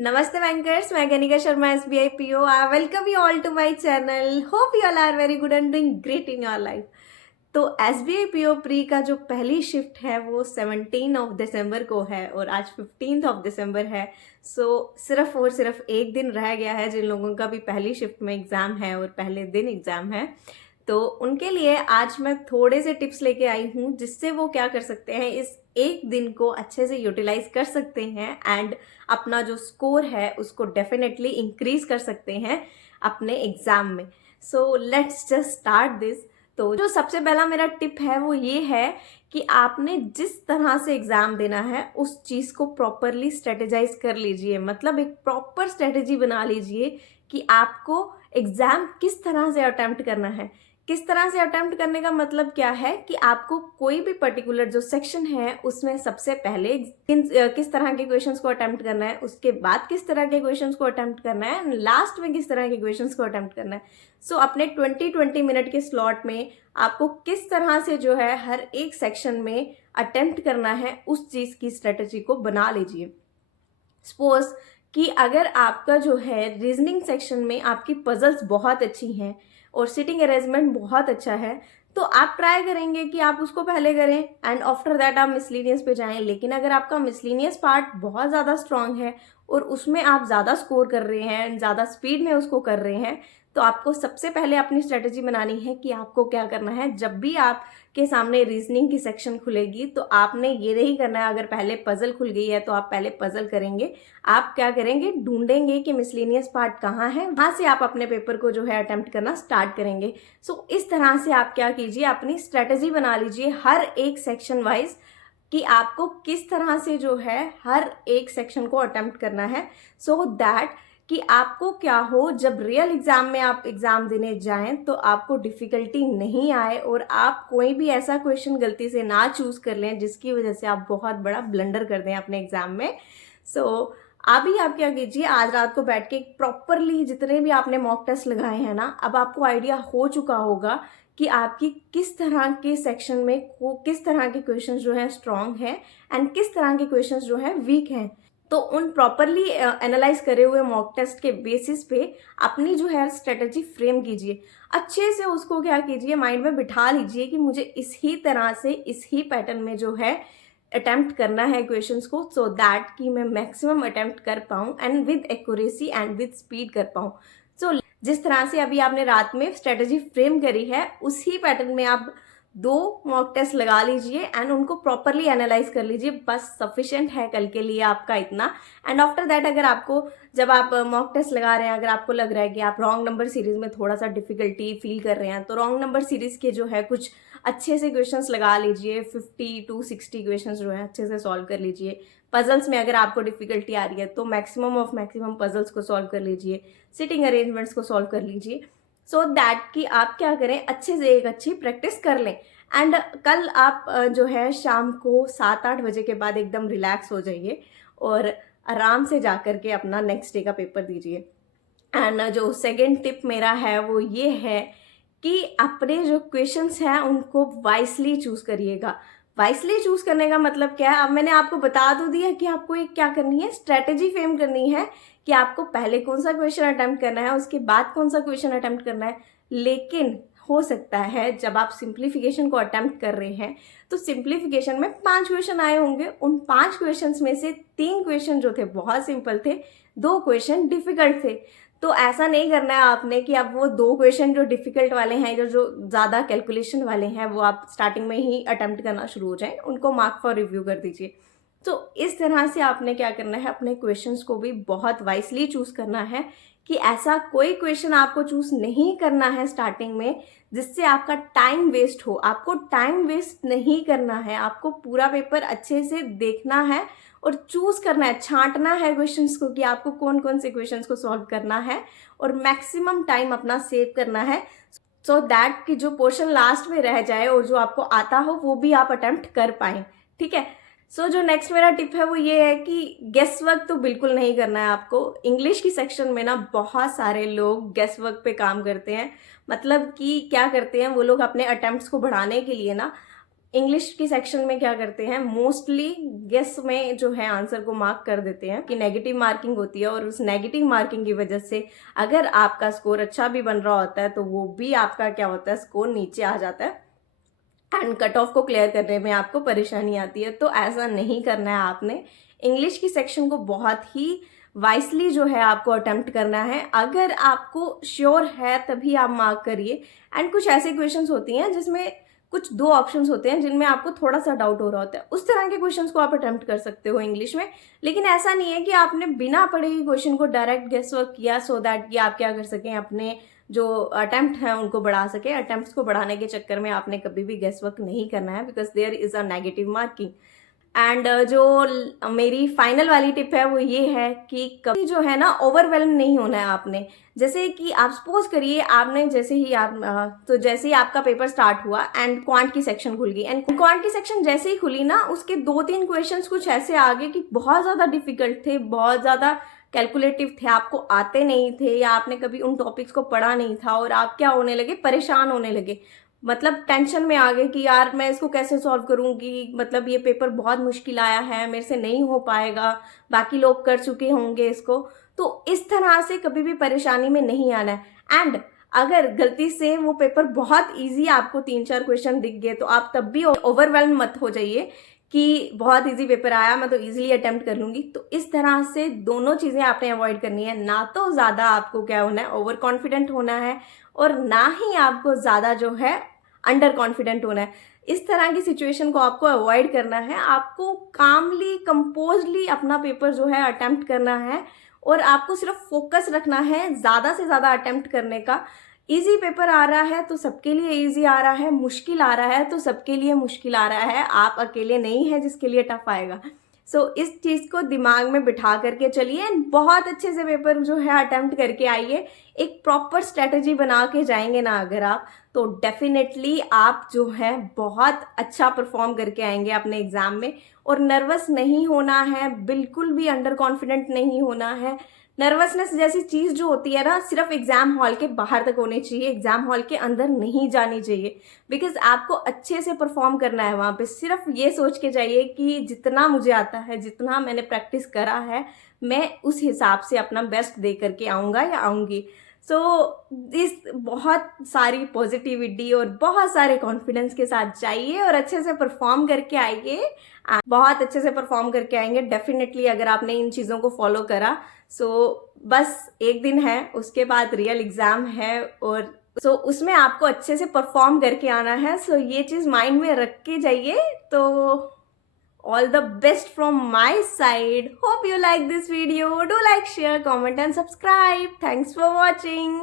Namaste bankers, मैं Ganika Sharma SBI PO. I welcome you all to my channel. Hope you all are very good and doing great in your life. तो SBI PO pre का जो पहली shift है वो 17 of December को है और आज 15 ऑफ दिसंबर है. सिर्फ और सिर्फ एक दिन रह गया है जिन लोगों का भी पहली शिफ्ट में एग्ज़ाम है और पहले दिन एग्ज़ाम है. तो उनके लिए आज मैं थोड़े से टिप्स लेके आई हूँ जिससे वो क्या कर सकते हैं, इस एक दिन को अच्छे से यूटिलाइज कर सकते हैं एंड अपना जो स्कोर है उसको डेफिनेटली इंक्रीज कर सकते हैं अपने एग्ज़ाम में. So let's just start this. तो जो सबसे पहला मेरा टिप है वो ये है कि आपने जिस तरह से एग्ज़ाम देना है उस चीज़ को प्रॉपरली स्ट्रेटेजाइज कर लीजिए. मतलब एक प्रॉपर स्ट्रेटेजी बना लीजिए कि आपको एग्ज़ाम किस तरह से अटेम्प्ट करना है. किस तरह से अटेम्प्ट करने का मतलब क्या है कि आपको कोई भी पर्टिकुलर जो सेक्शन है उसमें सबसे पहले किस तरह के क्वेश्चंस को अटेम्प्ट करना है, उसके बाद किस तरह के क्वेश्चंस को अटेम्प्ट करना है, लास्ट में किस तरह के क्वेश्चंस को अटेम्प्ट करना है. सो अपने 20-20 मिनट के स्लॉट में आपको किस तरह से जो है हर एक सेक्शन में अटेम्प्ट करना है उस चीज़ की स्ट्रेटेजी को बना लीजिए. सपोज कि अगर आपका जो है रीजनिंग सेक्शन में आपकी पजल्स बहुत अच्छी हैं और सिटिंग अरेंजमेंट बहुत अच्छा है, तो आप ट्राई करेंगे कि आप उसको पहले करें एंड आफ्टर दैट आप मिसलीनियस पे जाएं. लेकिन अगर आपका मिसलीनियस पार्ट बहुत ज़्यादा स्ट्रांग है और उसमें आप ज़्यादा स्कोर कर रहे हैं, ज़्यादा स्पीड में उसको कर रहे हैं, तो आपको सबसे पहले अपनी स्ट्रेटेजी बनानी है कि आपको क्या करना है. जब भी आपके सामने रीजनिंग की सेक्शन खुलेगी तो आपने ये नहीं करना है, अगर पहले पजल खुल गई है तो आप पहले पजल करेंगे. आप क्या करेंगे, ढूंढेंगे कि मिसलेनियस पार्ट कहाँ है, वहाँ से आप अपने पेपर को जो है अटेम्प्ट करना स्टार्ट करेंगे. सो इस तरह से आप क्या कीजिए, अपनी स्ट्रेटेजी बना लीजिए हर एक सेक्शन वाइज कि आपको किस तरह से जो है हर एक सेक्शन को अटेम्प्ट करना है, सो दैट कि आपको क्या हो, जब रियल एग्जाम में आप एग्जाम देने जाएं तो आपको डिफ़िकल्टी नहीं आए और आप कोई भी ऐसा क्वेश्चन गलती से ना चूज कर लें जिसकी वजह से आप बहुत बड़ा ब्लंडर कर दें अपने एग्जाम में. सो अभी आप क्या कीजिए, आज रात को बैठ के प्रॉपरली जितने भी आपने मॉक टेस्ट लगाए हैं ना, अब आपको आइडिया हो चुका होगा कि आपकी किस तरह के सेक्शन में किस तरह के क्वेश्चंस जो हैं स्ट्रांग हैं एंड किस तरह के क्वेश्चंस जो हैं वीक हैं. तो उन प्रॉपरली एनालाइज करे हुए मॉक टेस्ट के बेसिस पे अपनी जो है स्ट्रेटजी फ्रेम कीजिए. अच्छे से उसको क्या कीजिए, माइंड में बिठा लीजिए कि मुझे इस ही तरह से इस ही पैटर्न में जो है अटेम्प्ट करना है क्वेश्चंस को, सो दैट कि मैं मैक्सिमम अटेम्प्ट कर पाऊँ and with accuracy and with speed कर पाऊँ. सो जिस तरह से अभी आपने रात में स्ट्रेटजी फ्रेम करी है उसी पैटर्न में आप 2 मॉक टेस्ट लगा लीजिए एंड उनको प्रॉपरली एनालाइज कर लीजिए. बस सफिशिएंट है कल के लिए आपका इतना. एंड आफ्टर दैट अगर आपको, जब आप मॉक टेस्ट लगा रहे हैं, अगर आपको लग रहा है कि आप रॉन्ग नंबर सीरीज में थोड़ा सा डिफिकल्टी फील कर रहे हैं, तो रॉन्ग नंबर सीरीज के जो है कुछ अच्छे से क्वेश्चंस लगा लीजिए. 50 to 60 क्वेश्चंस जो है अच्छे से सॉल्व कर लीजिए. पजल्स में अगर आपको डिफिकल्टी आ रही है तो मैक्सिमम ऑफ मैक्सिमम पजल्स को सॉल्व कर लीजिए. सिटिंग अरेंजमेंट्स को सॉल्व कर लीजिए, सो दैट कि आप क्या करें, अच्छे से एक अच्छी प्रैक्टिस कर लें. एंड कल आप जो है शाम को 7-8 बजे के बाद एकदम रिलैक्स हो जाइए और आराम से जा कर के अपना नेक्स्ट डे का पेपर दीजिए. एंड जो सेकंड टिप मेरा है वो ये है कि अपने जो क्वेश्चंस हैं उनको वाइसली चूज करिएगा. वाइसली चूज करने का मतलब क्या है, अब मैंने आपको बता तो दिया कि आपको एक क्या करनी है, स्ट्रेटेजी फ्रेम करनी है कि आपको पहले कौन सा क्वेश्चन अटेम्प्ट करना है, उसके बाद कौन सा क्वेश्चन अटेम्प्ट करना है. लेकिन हो सकता है जब आप सिंप्लीफिकेशन को अटेम्प्ट कर रहे हैं तो सिंप्लीफिकेशन में 5 क्वेश्चन आए होंगे. उन 5 क्वेश्चंस में से 3 क्वेश्चन जो थे बहुत सिंपल थे, 2 क्वेश्चन डिफिकल्ट थे. तो ऐसा नहीं करना है आपने कि अब वो 2 क्वेश्चन जो डिफिकल्ट वाले हैं, जो ज़्यादा कैलकुलेशन वाले हैं, वो आप स्टार्टिंग में ही अटेम्प्ट करना शुरू हो जाए, उनको मार्क फॉर रिव्यू कर दीजिए. तो इस तरह से आपने क्या करना है, अपने क्वेश्चंस को भी बहुत वाइसली चूज करना है कि ऐसा कोई क्वेश्चन आपको चूज नहीं करना है स्टार्टिंग में जिससे आपका टाइम वेस्ट हो. आपको टाइम वेस्ट नहीं करना है, आपको पूरा पेपर अच्छे से देखना है और चूज करना है, छांटना है क्वेश्चंस को कि आपको कौन कौन से क्वेश्चंस को सॉल्व करना है और मैक्सिमम टाइम अपना सेव करना है, सो दैट कि जो पोर्शन लास्ट में रह जाए और जो आपको आता हो वो भी आप अटेम्प्ट कर पाएं. ठीक है. सो जो नेक्स्ट मेरा टिप है वो ये है कि गेस वर्क तो बिल्कुल नहीं करना है आपको. इंग्लिश की सेक्शन में ना बहुत सारे लोग गेस वर्क पे काम करते हैं. मतलब कि क्या करते हैं वो लोग, अपने अटेम्प्ट्स को बढ़ाने के लिए ना इंग्लिश की सेक्शन में क्या करते हैं, मोस्टली गेस में जो है आंसर को मार्क कर देते हैं कि नेगेटिव मार्किंग होती है, और उस नेगेटिव मार्किंग की वजह से अगर आपका स्कोर अच्छा भी बन रहा होता है तो वो भी आपका क्या होता है, स्कोर नीचे आ जाता है एंड कट ऑफ को क्लियर करने में आपको परेशानी आती है। तो ऐसा नहीं करना है आपने। इंग्लिश की सेक्शन को बहुत ही वाइसली जो है आपको अटेम्प्ट करना है। अगर आपको श्योर है तभी आप मार्क करिए। एंड कुछ ऐसे क्वेश्चंस होती हैं जिसमें कुछ 2 ऑप्शंस होते हैं जिनमें आपको थोड़ा सा डाउट हो रहा होता है, उस तरह के क्वेश्चंस को आप अटेम्प्ट कर सकते हो इंग्लिश में। लेकिन ऐसा नहीं है कि आपने बिना पढ़े ही क्वेश्चन को डायरेक्ट गेस वर्क किया सो दैट कि आप क्या कर सकें, अपने जो अटेम्प्ट हैं उनको बढ़ा सके। अटेम्प्ट्स को बढ़ाने के चक्कर में आपने कभी भी गेस वर्क नहीं करना है, because there is a negative marking. And जो मेरी फाइनल वाली टिप है वो ये है कि कभी जो है ना ओवरवेल्म नहीं होना है आपने। जैसे कि आप सपोज करिए आपने जैसे ही जैसे ही आपका पेपर स्टार्ट हुआ एंड क्वांट की सेक्शन खुल गई, एंड क्वांट की सेक्शन जैसे ही खुली ना, उसके 2-3 क्वेश्चंस कुछ ऐसे आ गए कि बहुत ज़्यादा डिफिकल्ट थे, बहुत ज़्यादा कैलकुलेटिव थे, आपको आते नहीं थे या आपने कभी उन टॉपिक्स को पढ़ा नहीं था, और आप क्या होने लगे, परेशान होने लगे। मतलब टेंशन में आ गए कि यार मैं इसको कैसे सॉल्व करूंगी, मतलब ये पेपर बहुत मुश्किल आया है, मेरे से नहीं हो पाएगा, बाकी लोग कर चुके होंगे इसको। तो इस तरह से कभी भी परेशानी में नहीं आना है। एंड अगर गलती से वो पेपर बहुत इजी आपको 3-4 क्वेश्चन दिख गए तो आप तब भी ओवरवेल्म मत हो जाइए कि बहुत इजी पेपर आया, मैं तो इजीली अटेम्प्ट कर लूंगी। तो इस तरह से दोनों चीजें आपने अवॉइड करनी है। ना तो ज्यादा आपको क्या होना है, ओवर कॉन्फिडेंट होना है, और ना ही आपको ज्यादा जो है अंडर कॉन्फिडेंट होना है। इस तरह की सिचुएशन को आपको अवॉइड करना है। आपको कामली कंपोजली अपना पेपर जो है अटेम्प्ट करना है, और आपको सिर्फ फोकस रखना है ज़्यादा से ज़्यादा अटेम्प्ट करने का। इजी पेपर आ रहा है तो सबके लिए इजी आ रहा है, मुश्किल आ रहा है तो सबके लिए मुश्किल आ रहा है। आप अकेले नहीं हैं जिसके लिए टफ आएगा। सो इस चीज़ को दिमाग में बिठा करके चलिए, बहुत अच्छे से पेपर जो है अटेम्प्ट करके आइए। एक प्रॉपर स्ट्रेटजी बना के जाएंगे ना अगर आप, तो डेफिनेटली आप जो है बहुत अच्छा परफॉर्म करके आएंगे अपने एग्जाम में। और नर्वस नहीं होना है, बिल्कुल भी अंडर कॉन्फिडेंट नहीं होना है। नर्वसनेस जैसी चीज जो होती है ना, सिर्फ एग्जाम हॉल के बाहर तक होनी चाहिए, एग्जाम हॉल के अंदर नहीं जानी चाहिए। बिकॉज आपको अच्छे से परफॉर्म करना है वहां पे। सिर्फ ये सोच के जाइए कि जितना मुझे आता है, जितना मैंने प्रैक्टिस करा है, मैं उस हिसाब से अपना बेस्ट दे करके आऊंगा या आऊंगी। सो इस बहुत सारी पॉजिटिविटी और बहुत सारे कॉन्फिडेंस के साथ जाइए और अच्छे से परफॉर्म करके आइए। बहुत अच्छे से परफॉर्म करके आएंगे डेफिनेटली अगर आपने इन चीज़ों को फॉलो करा। सो बस एक दिन है, उसके बाद रियल एग्जाम है, और उसमें आपको अच्छे से परफॉर्म करके आना है। सो ये चीज़ माइंड में रख के जाइए। तो all the best from my side. Hope you like this video. Do like, share, comment and subscribe. Thanks for watching.